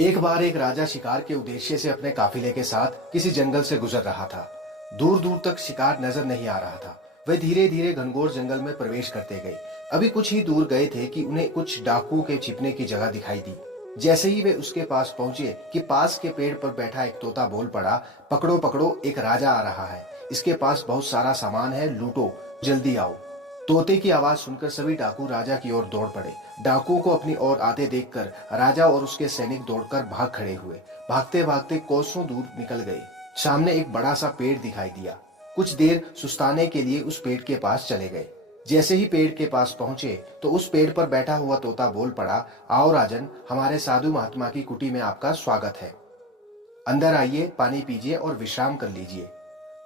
एक बार एक राजा शिकार के उद्देश्य से अपने काफिले के साथ किसी जंगल से गुजर रहा था। दूर दूर तक शिकार नजर नहीं आ रहा था। वे धीरे धीरे घनघोर जंगल में प्रवेश करते गए। अभी कुछ ही दूर गए थे कि उन्हें कुछ डाकुओं के छिपने की जगह दिखाई दी। जैसे ही वे उसके पास पहुंचे कि पास के पेड़ पर बैठा एक तोता बोल पड़ा, पकड़ो पकड़ो, एक राजा आ रहा है। इसके पास बहुत सारा सामान है, लूटो, जल्दी आओ। तोते की आवाज सुनकर सभी डाकू राजा की ओर दौड़ पड़े। डाकुओं को अपनी ओर आते देखकर राजा और उसके सैनिक दौड़कर भाग खड़े हुए। भागते भागते कोसों दूर निकल गए। सामने एक बड़ा सा पेड़ दिखाई दिया। कुछ देर सुस्ताने के लिए उस पेड़ के पास चले गए। जैसे ही पेड़ के पास पहुंचे तो उस पेड़ पर बैठा हुआ तोता बोल पड़ा, आओ राजन, हमारे साधु महात्मा की कुटी में आपका स्वागत है। अंदर आइए, पानी पीजिए और विश्राम कर लीजिए।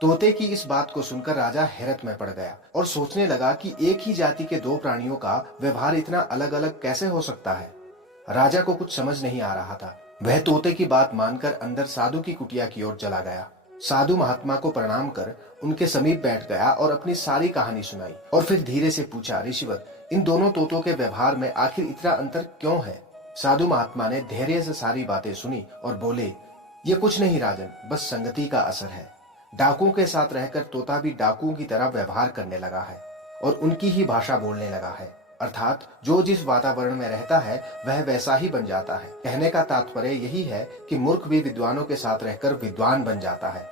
तोते की इस बात को सुनकर राजा हैरत में पड़ गया और सोचने लगा कि एक ही जाति के दो प्राणियों का व्यवहार इतना अलग अलग कैसे हो सकता है। राजा को कुछ समझ नहीं आ रहा था। वह तोते की बात मानकर अंदर साधु की कुटिया की ओर चला गया। साधु महात्मा को प्रणाम कर उनके समीप बैठ गया और अपनी सारी कहानी सुनाई और फिर धीरे से पूछा, ऋषिवर, इन दोनों तोतों के व्यवहार में आखिर इतना अंतर क्यों है? साधु महात्मा ने धैर्य से सारी बातें सुनी और बोले, ये कुछ नहीं राजन, बस संगति का असर है। डाकुओं के साथ रहकर तोता भी डाकुओं की तरह व्यवहार करने लगा है और उनकी ही भाषा बोलने लगा है। अर्थात जो जिस वातावरण में रहता है वह वैसा ही बन जाता है। कहने का तात्पर्य यही है कि मूर्ख भी विद्वानों के साथ रहकर विद्वान बन जाता है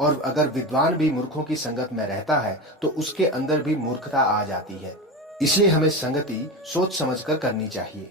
और अगर विद्वान भी मूर्खों की संगत में रहता है तो उसके अंदर भी मूर्खता आ जाती है। इसलिए हमें संगति सोच समझकर करनी चाहिए।